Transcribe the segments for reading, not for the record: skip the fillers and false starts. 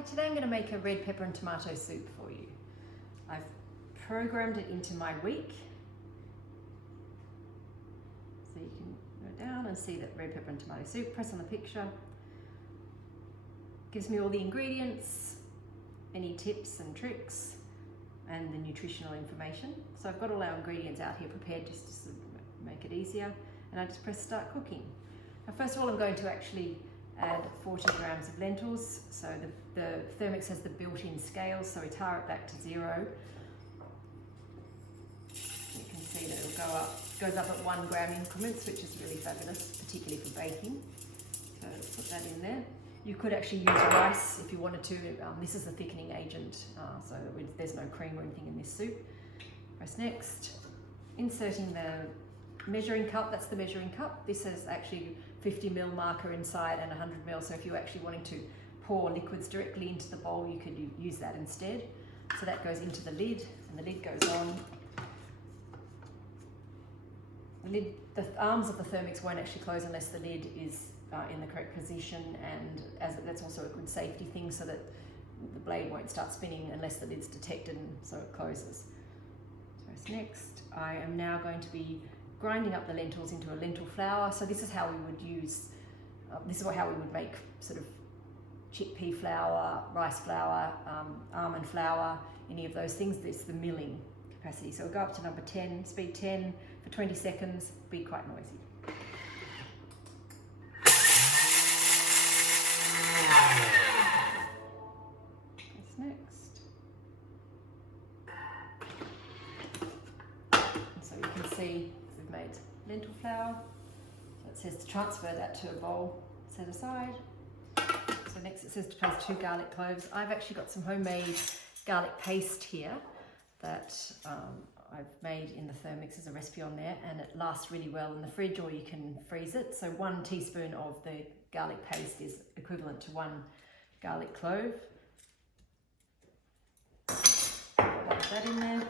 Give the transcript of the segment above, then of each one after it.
Hi, today I'm going to make a red pepper and tomato soup for you. I've programmed it into my week. So you can go down and see that red pepper and tomato soup, press on the picture. Gives me all the ingredients, any tips and tricks, and the nutritional information. So I've got all our ingredients out here prepared just to sort of make it easier. And I just press start cooking. Now first of all I'm going to actually add 40 grams of lentils. So the Thermomix has the built-in scales, so we tire it back to 0. You can see that it'll goes up at 1 gram increments, which is really fabulous, particularly for baking. So put that in there. You could actually use rice if you wanted to. This is a thickening agent, so that there's no cream or anything in this soup. Press next. Inserting the measuring cup, that's the measuring cup. This has actually 50 ml marker inside and 100 ml, so if you're actually wanting to pour liquids directly into the bowl, you could use that instead. So that goes into the lid, and the lid goes on. The arms of the Thermomix won't actually close unless the lid is in the correct position, and that's also a good safety thing, so that the blade won't start spinning unless the lid's detected, and so it closes. So next, I am now going to be grinding up the lentils into a lentil flour. So this is how we would use, how we would make sort of chickpea flour, rice flour, almond flour, any of those things. This is the milling capacity. So we'll go up to number 10, speed 10 for 20 seconds, be quite noisy. What's next? And so you can see we've made lentil flour. So it says to transfer that to a bowl, set aside. So next it says to place 2 garlic cloves. I've actually got some homemade garlic paste here that I've made in the Thermomix. There's a recipe on there, and it lasts really well in the fridge, or you can freeze it. So 1 teaspoon of the garlic paste is equivalent to 1 garlic clove. Put that in there.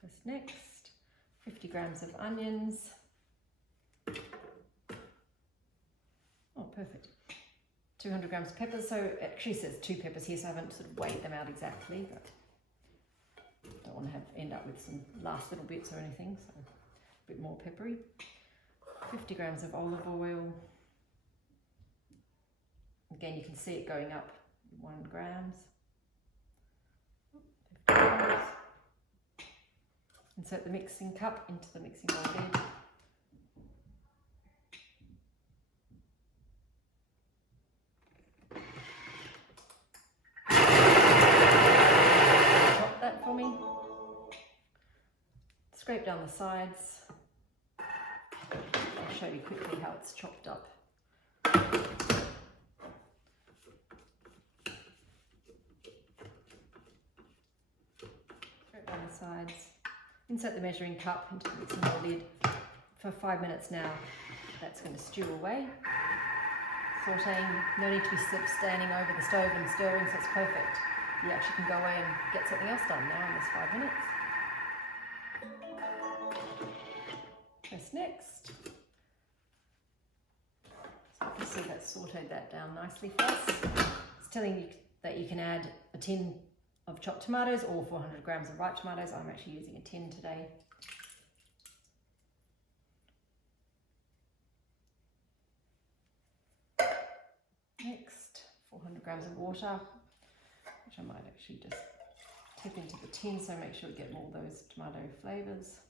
Press next. 50 grams of onions. Oh, perfect. 200 grams of peppers. So it actually says 2 peppers here, so I haven't sort of weighed them out exactly, but don't want to end up with some last little bits or anything, so a bit more peppery. 50 grams of olive oil. Again, you can see it going up 1 grams. 50 grams. Insert the mixing cup into the mixing bowl lid. Chop that for me. Scrape down the sides. I'll show you quickly how it's chopped up. Scrape down the sides. Insert the measuring cup into the mixing bowl lid for 5 minutes now. That's going to stew away. Sauteing, no need to be standing over the stove and stirring, so it's perfect. You actually can go away and get something else done now in this 5 minutes. Press next. So you can see that's sauteed that down nicely for us. It's telling you that you can add a tin of chopped tomatoes or 400 grams of ripe tomatoes. I'm actually using a tin today. Next, 400 grams of water, which I might actually just tip into the tin, so make sure we get all those tomato flavours.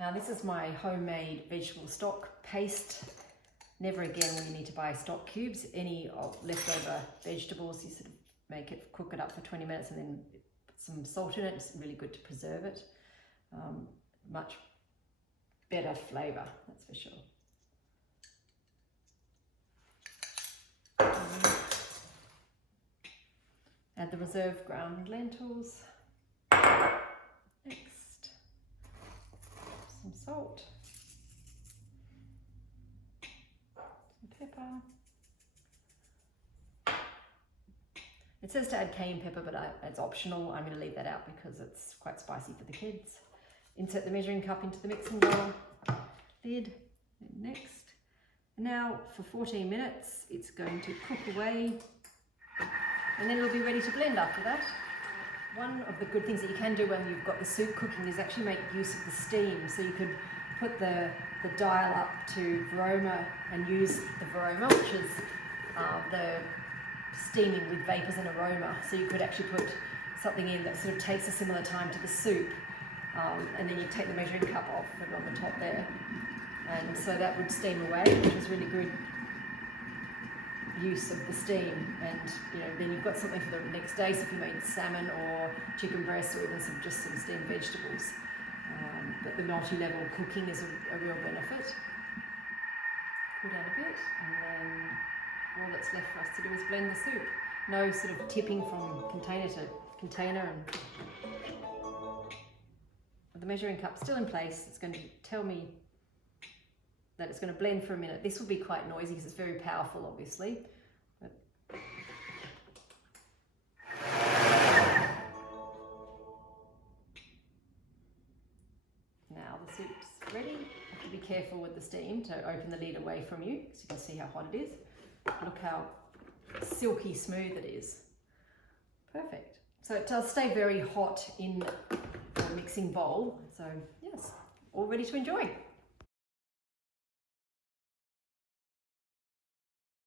Now this is my homemade vegetable stock paste. Never again will you need to buy stock cubes. Any leftover vegetables, you sort of cook it up for 20 minutes and then put some salt in it. It's really good to preserve it. Much better flavour, that's for sure. Add the reserved ground lentils. Next, some salt. Pepper. It says to add cayenne pepper, but it's optional. I'm going to leave that out because it's quite spicy for the kids. Insert the measuring cup into the mixing bowl. Lid. And next, Now for 14 minutes, it's going to cook away, and then it'll be ready to blend after that. One of the good things that you can do when you've got the soup cooking is actually make use of the steam. So you could put the dial up to Varoma and use the Varoma, which is the steaming with vapours and aroma. So you could actually put something in that sort of takes a similar time to the soup, and then you take the measuring cup off, put it on the top there, and so that would steam away, which is really good use of the steam. And then you've got something for the next day, so if you made salmon or chicken breast or even just some steamed vegetables. But the multi-level cooking is a real benefit. Cool down a bit, and then all that's left for us to do is blend the soup. No sort of tipping from container to container, and with the measuring cup still in place, it's going to tell me that it's going to blend for a minute. This will be quite noisy because it's very powerful, obviously. But now the soup's ready. You have to be careful with the steam to open the lid away from you, so you can see how hot it is. Look how silky smooth it is. Perfect. So it does stay very hot in the mixing bowl. So yes, all ready to enjoy.